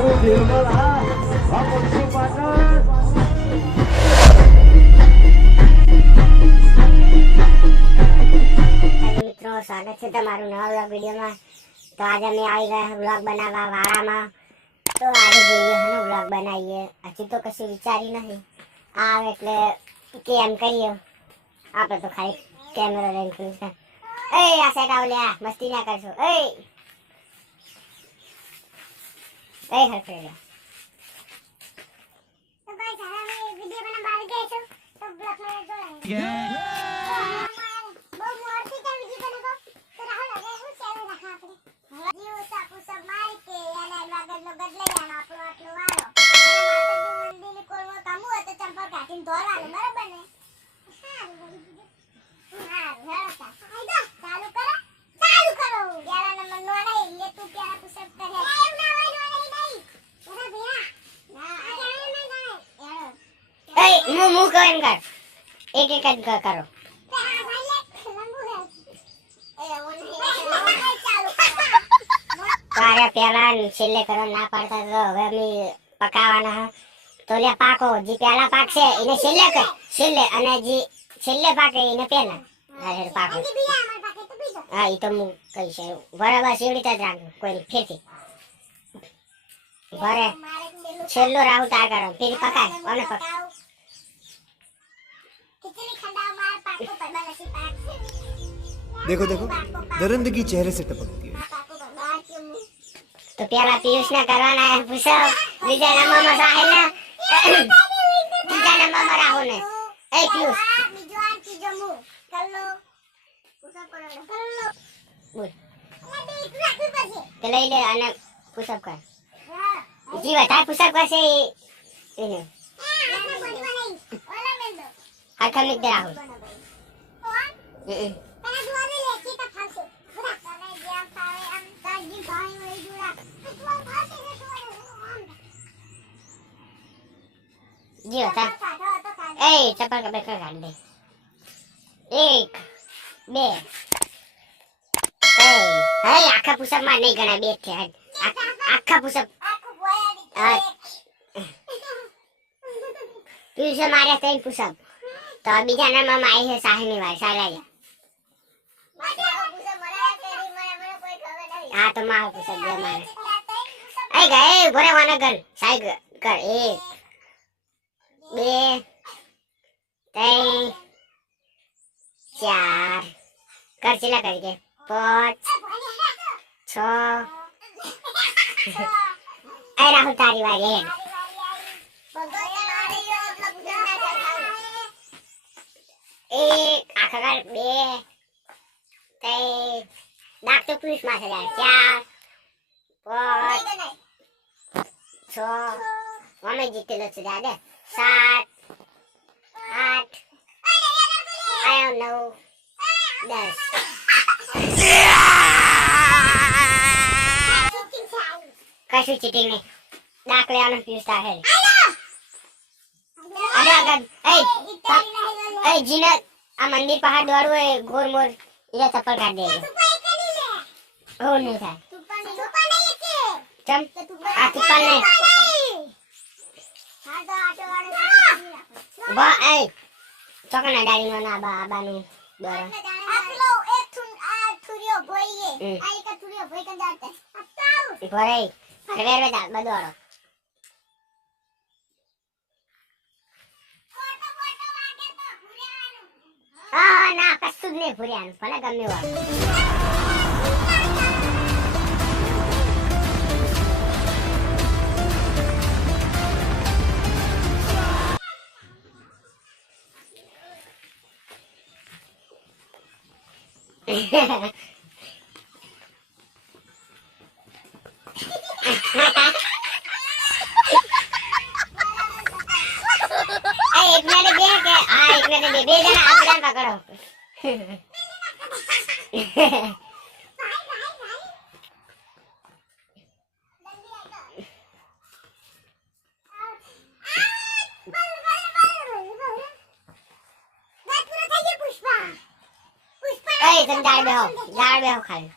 મિત્રો સ્વાગત છે તમારું નવા વ્લોગ વિડીયોમાં। તો આજે અમે આવી ગયા વ્લોગ બનાવવા વાળામાં। તો આજે જોઈએ હનો વ્લોગ બનાવીએ। હજી તો કશું વિચારી નહીં, આવે એટલે કેમ કરીએ। આપણે તો ખાલી કેમેરો લઈને ખુલ્લું છે। એ આ સાઈડ આવ લ્યા, મસ્તી ના કરશો। એ હરખે લ્યા। તો ગાઈસ હવે અમે વિડિયો બનાવવા આવી ગયા છો, તો બ્લોગ માં જોડાઓ। मुंह को एम कर, एक एक करो। कार्य पहला छेल्ले करो ना पड़ता तो હવે અમે પકાવવાના। તો લે પાકો જે પહેલા પાકશે એને છેલ્લે કર, છેલ્લે અને જે છેલ્લે પાકે એને પહેલા અરે પાકો। હા ઈ તો હું કહી છે બરાબર સેવડી જ રાખજો, કોઈ ફેરથી ભરે છેલ્લો રાહુ તાર કરો ફેર પકાય કોને પકાવ। देखो देखो दरिंदगी चेहरे से टपकती है। तो प्याला पीयूष ने करवाना है पूछो, विजय नंबर में साहिल ने, विजय नंबर में राहुल ने। ए पीयूष मिजवान की जमू कर लो, पुशअप कर लो बोल तो ले ले અને પુશઅપ કર જી બતા પુશઅપ કરશે એને આખા મિક દે રાહુલ। जी बता ए चप्पल का बेकर काट दे। एक बे ए आखा पुशअप માં નહીં ગણા બે છે આખા પુશઅપ પીછે મારે ત્રણ પુશઅપ તો બીજા નામમાં આવી છે સાહિની વાર સાલાયા। હા તો મારો પુશઅપ દે મારે એ ગયે ભરે વાના ગર સાઈ કર એક બે ત્રણ ચાર કર ચલા કરી દે પાંચ છ એ રાહુલ તારી વારી એક આખા કર બે ત્રણ દાખ તો પુરુષ માં જાય ચાર પાંચ છ અમે જીતેલો છે દાદા सात आठ आयो 9 10 कशु चीटिंग नहीं दाखले आना पीसता है। अरे अगर ए जीना आ मंदिर पहाड़ द्वारो है गोर मोर इधर चप्पल काट देगा हो नहीं था चम आ तुप्पल नहीं बा ए चकना डाली नो ना बा बानु द्वारा आखलो एक थुरियो भोईए आई का थुरियो भोई का जाते अताऊ भरे हरवेर में दा बदवारो हां ना कશું ને ભૂર્યાનું ભલે ગમે હોય। एक मिनट दे के हां एक मिनट दे बे जना आपड़ा पकड़ो ए तुम जाड़ में हो खाली